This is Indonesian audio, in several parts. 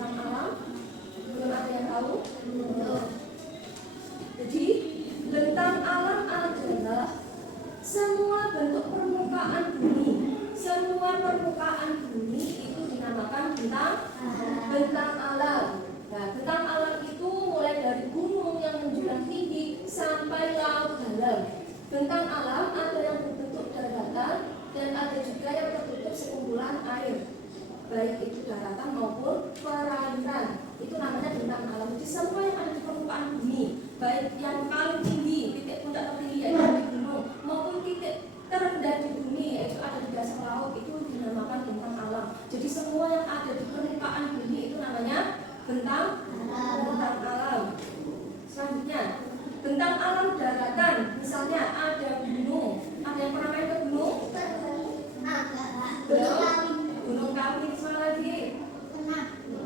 bentang alam? Belum ada yang tahu? Belum. Jadi bentang alam adalah semua bentuk permukaan bumi. Semua permukaan bumi itu dinamakan bentang alam. Nah, bentang alam itu mulai dari gunung yang menjulang tinggi sampai laut dalam. Bentang alam ada yang berbentuk daratan dan ada juga yang berbentuk sekumpulan air, baik itu daratan maupun perairan. Itu namanya bentang alam. Jadi semua yang ada di permukaan bumi, baik yang paling tinggi, titik puncak tertinggi yaitu di gunung, maupun titik terendah di bumi yaitu ada di dasar laut, itu dinamakan bentang alam. Jadi semua yang ada di permukaan bumi itu namanya bentang alam. Selanjutnya, bentang alam daratan, misalnya ada gunung. Ada yang pernah main ke gunung? Gunung Kawi, mana lagi?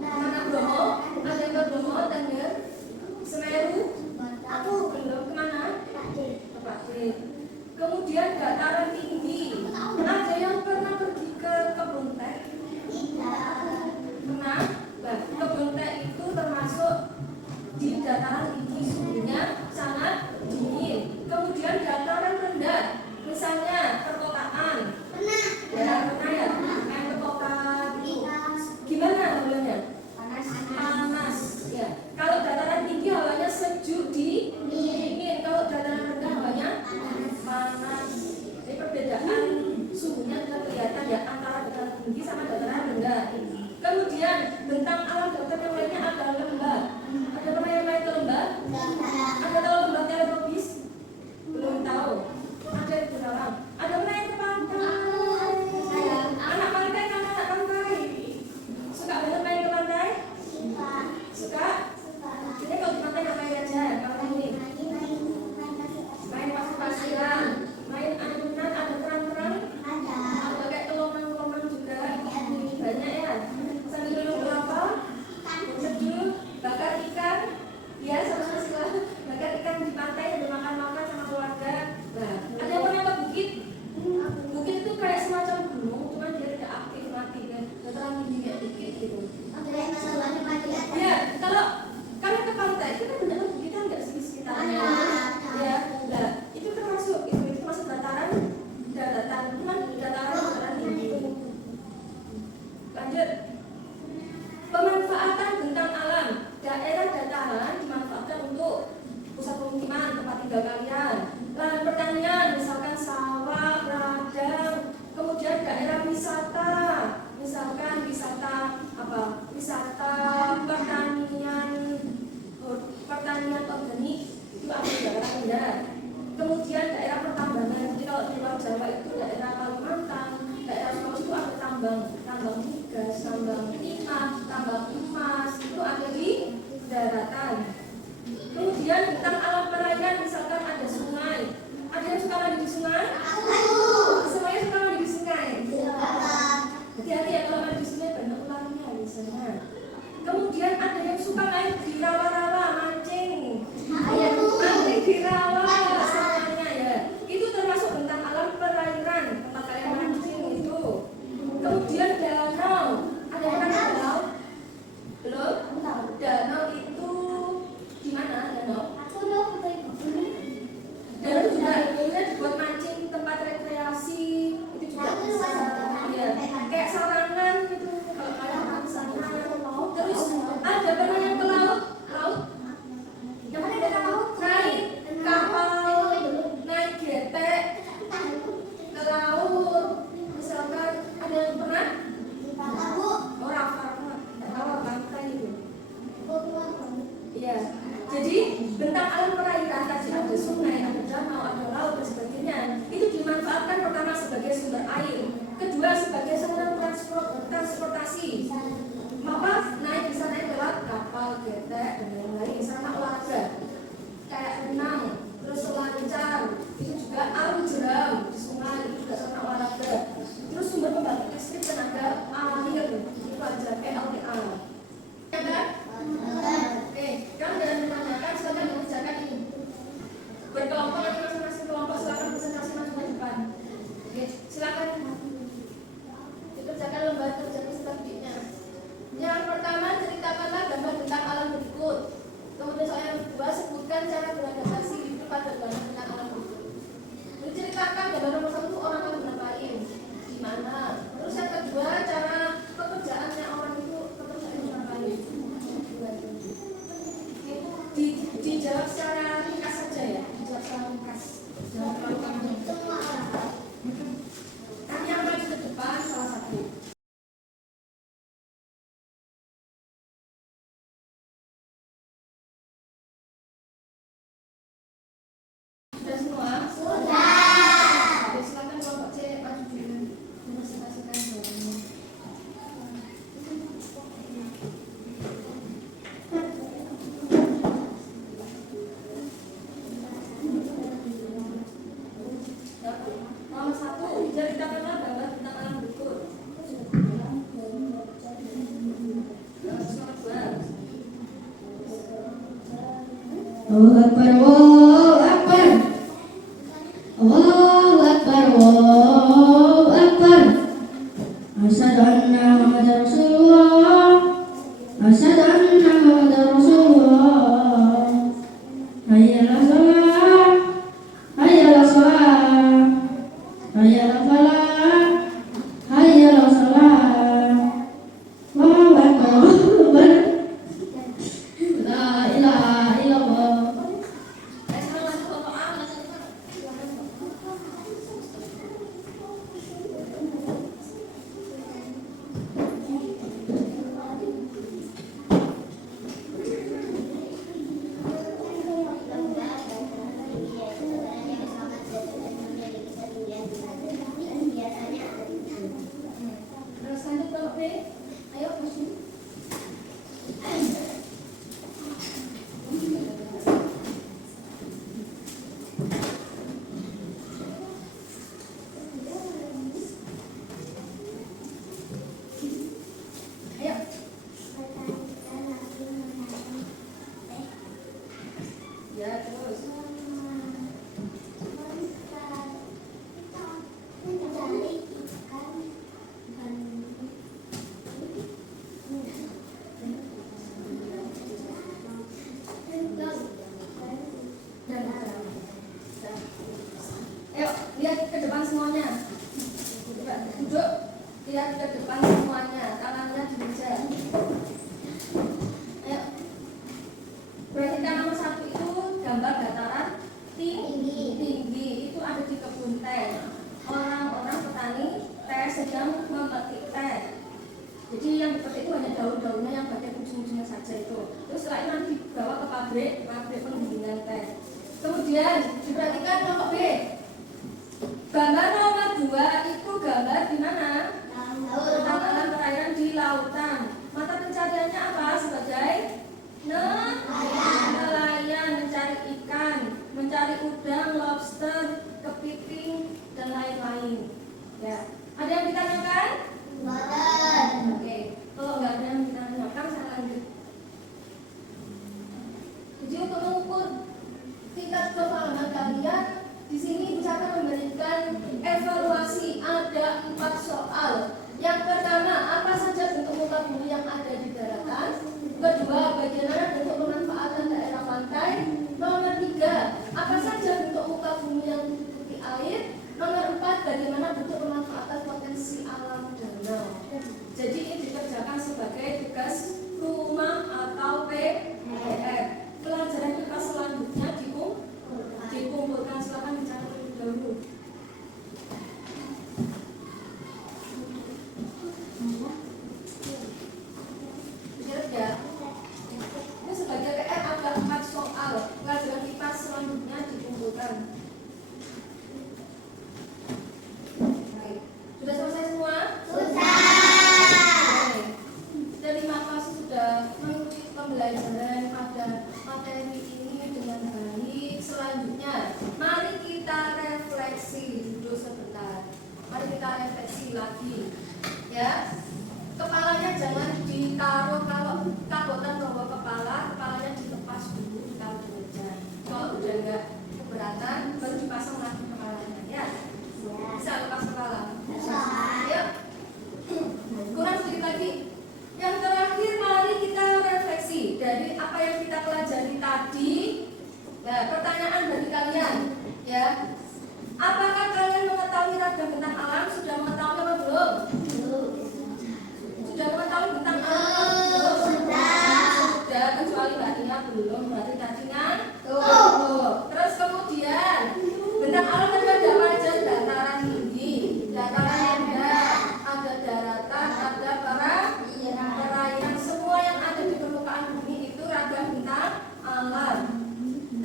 Mana Bromo? Ada yang ke Bromo, Tengger, Semeru? Aku belum. Kemana? Ke Pakcik. Kemudian dataran tinggi. Ada yang pernah pergi ke kebun teh? Pernah? Nah, kebun teh itu termasuk di dataran tinggi, suhunya sangat dingin. Kemudian dataran rendah, misalnya perkotaan. Pernah ya? Main ke kota itu. Gimana hawanya? Panas. Ya. Kalau dataran tinggi hawanya sejuk dingin. Kalau dataran rendah hawanya panas. Jadi perbedaan suhunya sudah kelihatan ya antara dataran tinggi sama dataran rendah. Kemudian bentang alam datar yang lainnya ada lembah. Ada pernah yang main ke lembah? Ada tahu lembah Telebis? Belum tahu. Ada di dalam. Ada pernah yang ke pantai? Anak pantai kan anak pantai. Suka banget main ke pantai? Suka? Jadi kalau di pantai ngapain aja? Kalau ini main pasir-pasiran, main ayunan, ada terang-terang, ada kayak kelompang-kelompang juga, banyak ya. Sambil minum kelapa, seduh, bakar ikan, ya sama-sama bakar ikan di pantai, ada makan-makan sama keluarga. Nah, ada yang pernah ke bukit? Bukit itu kayak semacam gunung, cuman dia tidak aktif mati kan, terlalu tinggi kayak bukit gitu. Ya, kalau kalian ke pantai, itu kan banyak bukitan nggak sih sekitarnya? Ya, nah itu termasuk dataran daratan, bukan dataran tinggi. Lanjut, pemanfaatan bentang alam. Daerah dataran dimanfaatkan untuk pusat pemukiman, tempat tinggal kalian, lahan pertanian, misalkan sawah, ladang. Kemudian daerah wisata, misalkan wisata apa? Wisata pertanian organik, itu ada di daerah rendah. Kemudian daerah pertambangan. Jadi kalau di luar Jawa itu daerah Kalimantan, daerah Sulawesi itu ada tambang migas, tambang timah, tambang emas, itu ada di daratan. Kemudian bentang alam perairan, misalkan ada sungai. Ada yang suka mandi di sungai? Semuanya suka mandi di sungai. Hati-hati ya kalau mandi di sungai, banyak ularnya biasanya. Kemudian ada yang suka main di rawa-rawa, mancing. Mancing di rawa semuanya ya. Itu termasuk bentang alam perairan, tempat kalian mancing itu. Kemudian danau. Ada yang pernah danau? Belum? Danau itu di mana danau? Danau juga dulunya dibuat mancing, tempat rekreasi. Itu juga bisa ya. Kayak sarangan gitu. Kalau kalian pernah ke sana. Terus ada pernah yang ke laut? Yang mana ada laut? Naik kapal, naik getek ke laut. Misalkan ada yang pernah? Rawa pantai itu. Iya. Jadi bentang alam perairan tadi ada sungai, ada danau, ada laut dan sebagainya. Itu dimanfaatkan pertama sebagai sumber air, kedua sebagai sarana transportasi. Maka bisa naik lewat kapal, getek dan lain-lain. Sarana olahraga kayak renang, terus selancar, itu juga arung jeram di sungai, itu juga sarana olahraga. Terus sumber pembangkit listrik tenaga air, itu aja PLTA. Ya kan? Oke, sekarang jangan menanyakan, silakan mengerjakan ini. Berkelompok nanti masing-masing kelompok silakan presentasi maju ke depan. Oke, silakan dikerjakan lembar kerja peserta didiknya. Yang pertama cerita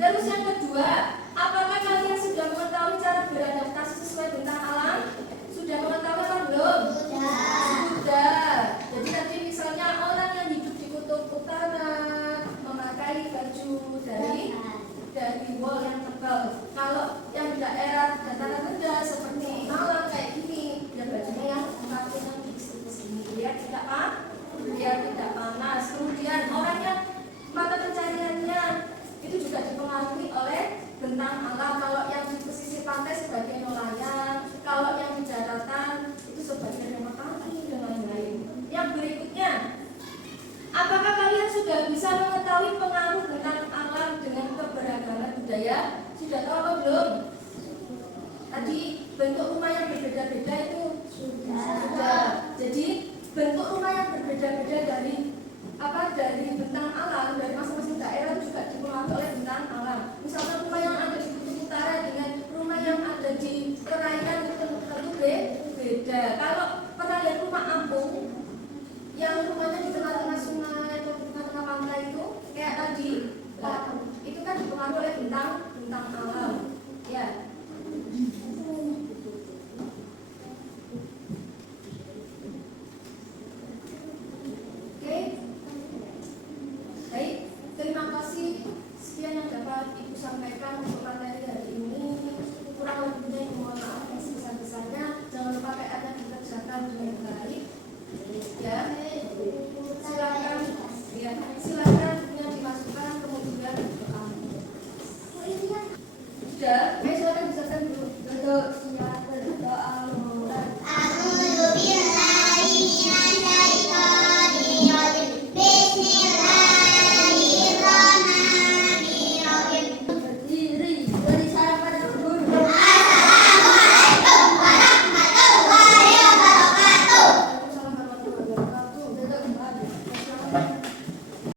Terus yang bisa mengetahui pengaruh bentang alam dengan keberagaman budaya. Sudah tahu apa belum? Tadi bentuk rumah yang berbeda-beda itu sudah. Jadi bentuk rumah yang berbeda-beda dari bentang alam dari masing-masing daerah itu juga dipengaruhi oleh bentang alam. Misalnya rumah yang ada di kutub utara dengan rumah yang ada di perairan itu tentu beda. Kalau pernah lihat rumah Ampung yang rumahnya di tengah-tengah sungai atau di tengah-tengah pantai itu kayak tadi, itu kan dipengaruhi oleh bentang alam.